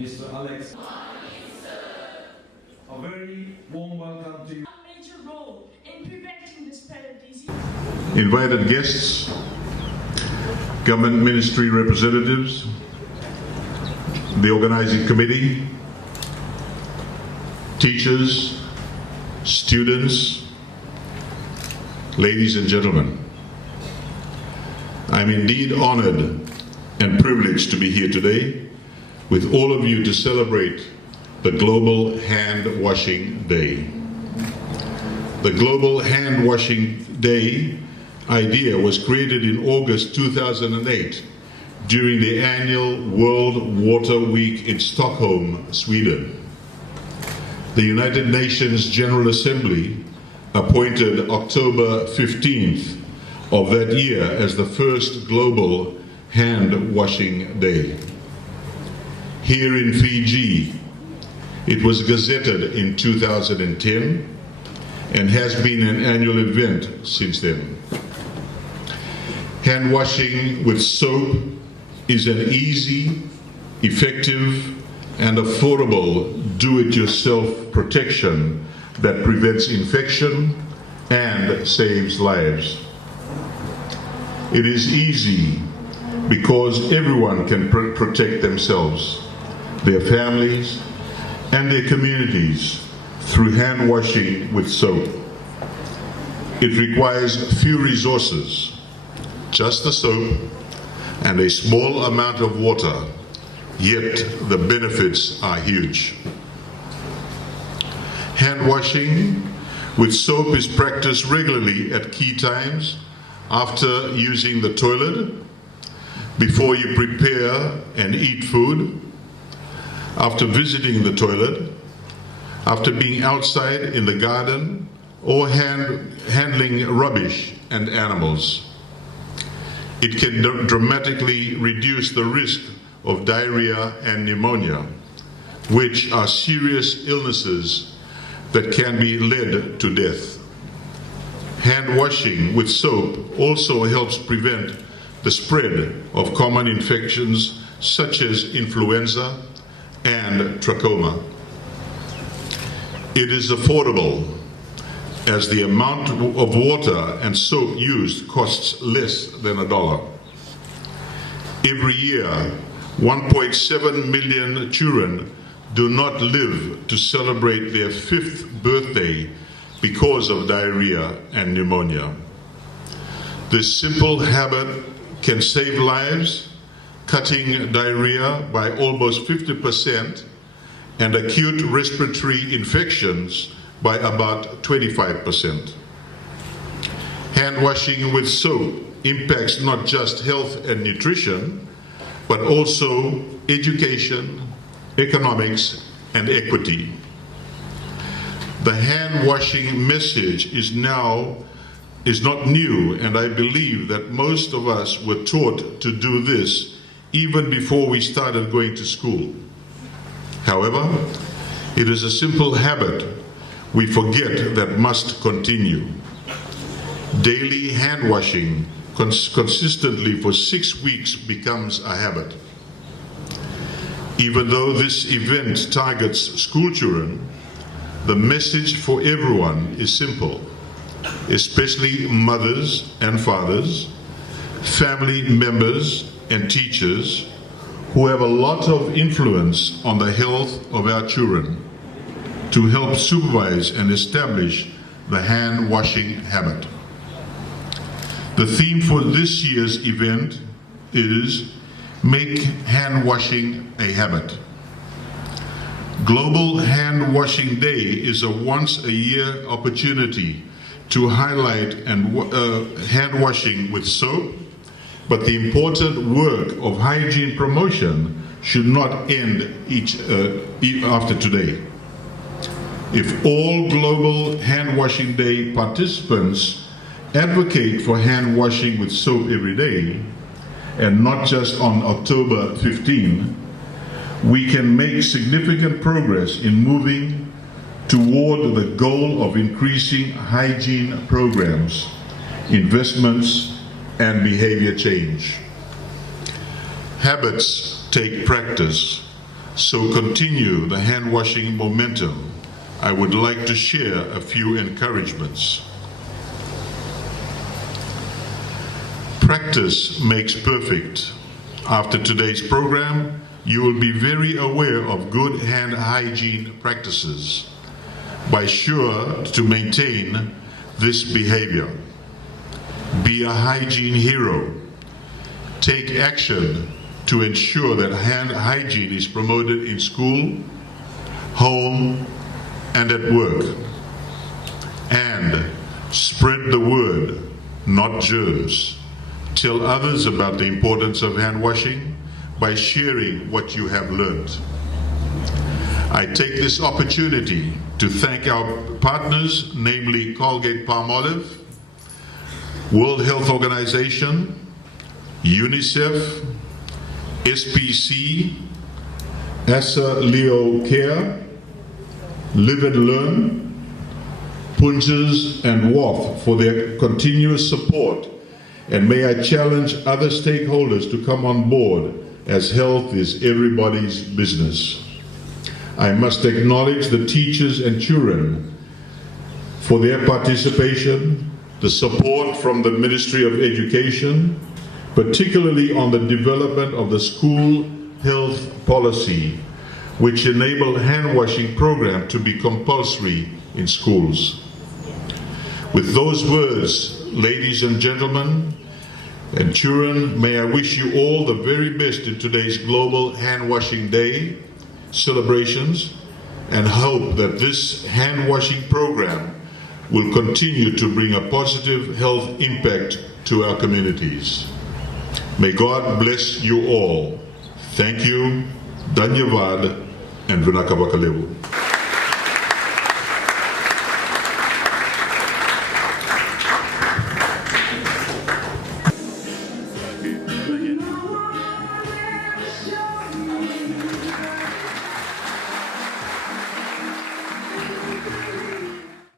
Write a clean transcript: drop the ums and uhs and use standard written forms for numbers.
Mr. Alex. A very warm welcome to you. A major role in preventing this spread of disease. Invited guests, government ministry representatives, the organizing committee, teachers, students, ladies and gentlemen. I'm indeed honored and privileged to be here today with all of you to celebrate the Global Hand Washing Day. The Global Hand Washing Day idea was created in August 2008 during the annual World Water Week in Stockholm, Sweden. The United Nations General Assembly appointed October 15th of that year as the first Global Hand Washing Day. Here in Fiji, it was gazetted in 2010 and has been an annual event since then. Hand washing with soap is an easy, effective, and affordable do-it-yourself protection that prevents infection and saves lives. It is easy because everyone can protect themselves, their families, and their communities through hand washing with soap. It requires few resources, just the soap and a small amount of water, yet the benefits are huge. Hand washing with soap is practiced regularly at key times after using the toilet, before you prepare and eat food, after visiting the toilet, after being outside in the garden, or handling rubbish and animals. It can dramatically reduce the risk of diarrhea and pneumonia, which are serious illnesses that can be led to death. Hand washing with soap also helps prevent the spread of common infections such as influenza and trachoma. It is affordable as the amount of water and soap used costs less than $1. Every year, 1.7 million children do not live to celebrate their 5th birthday because of diarrhea and pneumonia. This simple habit can save lives, cutting diarrhea by almost 50% and acute respiratory infections by about 25%. Hand washing with soap impacts not just health and nutrition, but also education, economics, and equity. The hand washing message is not new, and I believe that most of us were taught to do this even before we started going to school. However, it is a simple habit we forget that must continue. Daily hand washing consistently for 6 weeks becomes a habit. Even though this event targets school children, the message for everyone is simple, especially mothers and fathers, family members and teachers who have a lot of influence on the health of our children, to help supervise and establish the hand washing habit. The theme for this year's event is Make Hand Washing a Habit. Global Hand Washing Day is a once-a-year opportunity to highlight hand washing with soap, but the important work of hygiene promotion should not end after today. If all Global Hand Washing Day participants advocate for hand washing with soap every day, and not just on October 15, we can make significant progress in moving toward the goal of increasing hygiene programs, investments, and behavior change. Habits take practice, so continue the hand washing momentum, I would like to share a few encouragements. Practice makes perfect. After today's program, you will be very aware of good hand hygiene practices. Be sure to maintain this behavior. Be a hygiene hero. Take action to ensure that hand hygiene is promoted in school, home, and at work. And spread the word, not germs. Tell others about the importance of hand washing by sharing what you have learned. I take this opportunity to thank our partners, namely Colgate-Palmolive, World Health Organization, UNICEF, SPC, Asa Leo Care, Live and Learn, Punches, and WAF for their continuous support. And may I challenge other stakeholders to come on board, as health is everybody's business. I must acknowledge the teachers and children for their participation, the support from the Ministry of Education, particularly on the development of the school health policy, which enable hand washing program to be compulsory in schools. With those words, ladies and gentlemen, and children, may I wish you all the very best in today's Global Hand Washing Day celebrations, and hope that this hand washing program will continue to bring a positive health impact to our communities. May God bless you all. Thank you, Dhanyavad, and Vinaka Bakalevu.